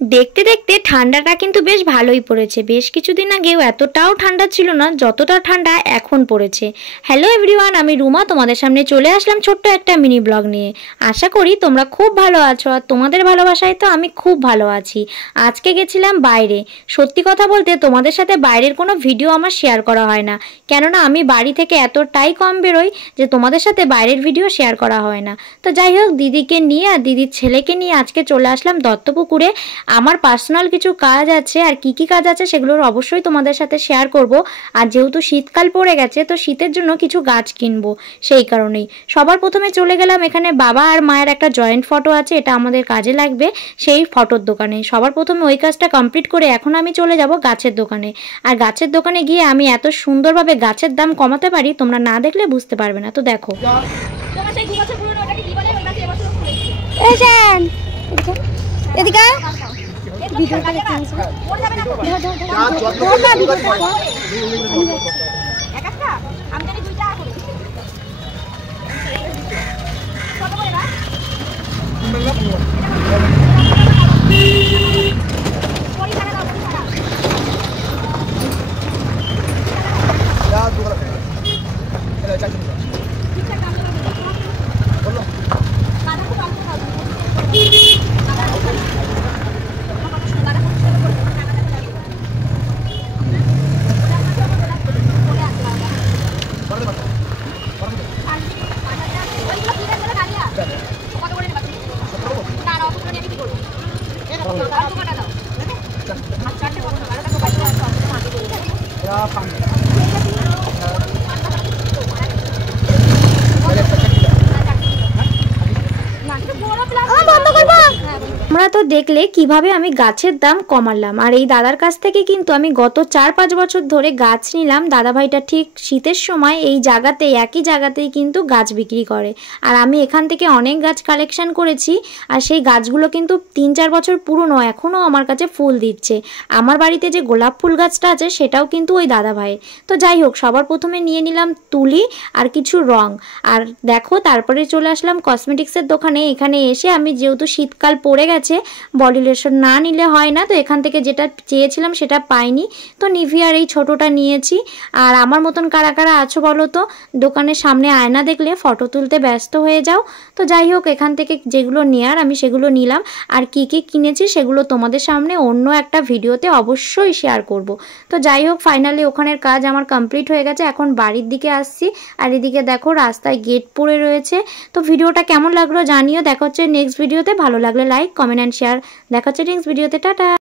দেখতে দেখতে ঠান্ডাটা কিন্তু বেশ ভালোই পড়েছে। বেশ কিছুদিন আগেও এতটাও ঠান্ডা ছিল না যতটা ঠান্ডা এখন পড়েছে। হ্যালো এভরিওয়ান, আমি রুমা তোমাদের সামনে চলে আসলাম ছোট্ট একটা মিনি ব্লগ নিয়ে। আশা করি তোমরা খুব ভালো আছো, আর তোমাদের ভালোবাসায় তো আমি খুব ভালো আছি। আজকে গেছিলাম বাইরে। সত্যি কথা বলতে তোমাদের সাথে বাইরের কোনো ভিডিও আমার শেয়ার করা হয় না, কেননা আমি বাড়ি থেকে এতটাই কম বেরোই যে তোমাদের সাথে বাইরের ভিডিও শেয়ার করা হয় না। তো যাই হোক, দিদিকে নিয়ে আর দিদির ছেলেকে নিয়ে আজকে চলে আসলাম দত্তপুকুরে। আমার পার্সোনাল কিছু কাজ আছে, আর কি কাজ আছে সেগুলোর অবশ্যই তোমাদের সাথে শেয়ার করব। আর যেহেতু শীতকাল পড়ে গেছে, তো শীতের জন্য কিছু গাছ কিনবো, সেই কারণেই সবার প্রথমে চলে গেলাম এখানে বাবা আর মায়ের একটা জয়েন্ট ফটো আছে, এটা আমাদের কাজে লাগবে, সেই ফটোর দোকানে। সবার প্রথমে ওই কাজটা কমপ্লিট করে এখন আমি চলে যাব গাছের দোকানে। আর গাছের দোকানে গিয়ে আমি এত সুন্দরভাবে গাছের দাম কমাতে পারি, তোমরা না দেখলে বুঝতে পারবে না। তো দেখো এদিকে ভিডিওটা দেখতে নিছো ধর না ভিডিওটা এক একটা আমি জানি দুইটা করে কত করে না পরি টাকা দাও পরি টাকা যা দুটো করে এটা চাচু ঠিকঠাক দাম বলো কাটা খুব কম দাও আমরা তো দেখলে কিভাবে আমি গাছের দাম কমালাম। আর এই দাদার কাছ থেকে কিন্তু আমি গত 4-5 বছর ধরে গাছ নিলাম। দাদা ভাইটা ঠিক শীতের সময় এই জায়গাতেই একই জায়গাতেই কিন্তু গাছ বিক্রি করে। আর আমি এখান থেকে অনেক গাছ কালেকশন করেছি, আর সেই গাছগুলো কিন্তু 3-4 বছর পুরনো, এখনও আমার কাছে ফুল দিচ্ছে। আমার বাড়িতে যে গোলাপ ফুল গাছটা আছে সেটাও কিন্তু ওই দাদা ভাইয়ের। তো যাই হোক, সবার প্রথমে নিয়ে নিলাম তুলি আর কিছু রং। আর দেখো তারপরে চলে আসলাম কসমেটিক্সের দোকানে। এখানে এসে আমি যেহেতু শীতকাল পড়ে গেছে, বডি লোশন না নিলে হয় না, তো এখান থেকে যেটা চেয়েছিলাম সেটা পাইনি, তো নিভিয়ার এই ছোটটা নিয়েছি। আর আমার মতন কারা কারা আছো বলো তো, দোকানের সামনে আয়না দেখলে ফটো তুলতে ব্যস্ত হয়ে যাও। তো যাই হোক, এখান থেকে যেগুলো নেয়ার আমি সেগুলো নিলাম। আর কি কি কিনেছি সেগুলো তোমাদের সামনে অন্য একটা ভিডিওতে অবশ্যই শেয়ার করব। তো যাই হোক, ফাইনালি ওখানের কাজ আমার কমপ্লিট হয়ে গেছে, এখন বাড়ির দিকে আসছি। আর এদিকে দেখো রাস্তায় গেট পড়ে রয়েছে। তো ভিডিওটা কেমন লাগলো জানিও। দেখা হচ্ছে নেক্সট ভিডিওতে। ভালো লাগলে লাইক, কমেন্ট অ্যান্ড শেয়ার। দেখা হচ্ছে নেক্সট ভিডিওতে। টাটা।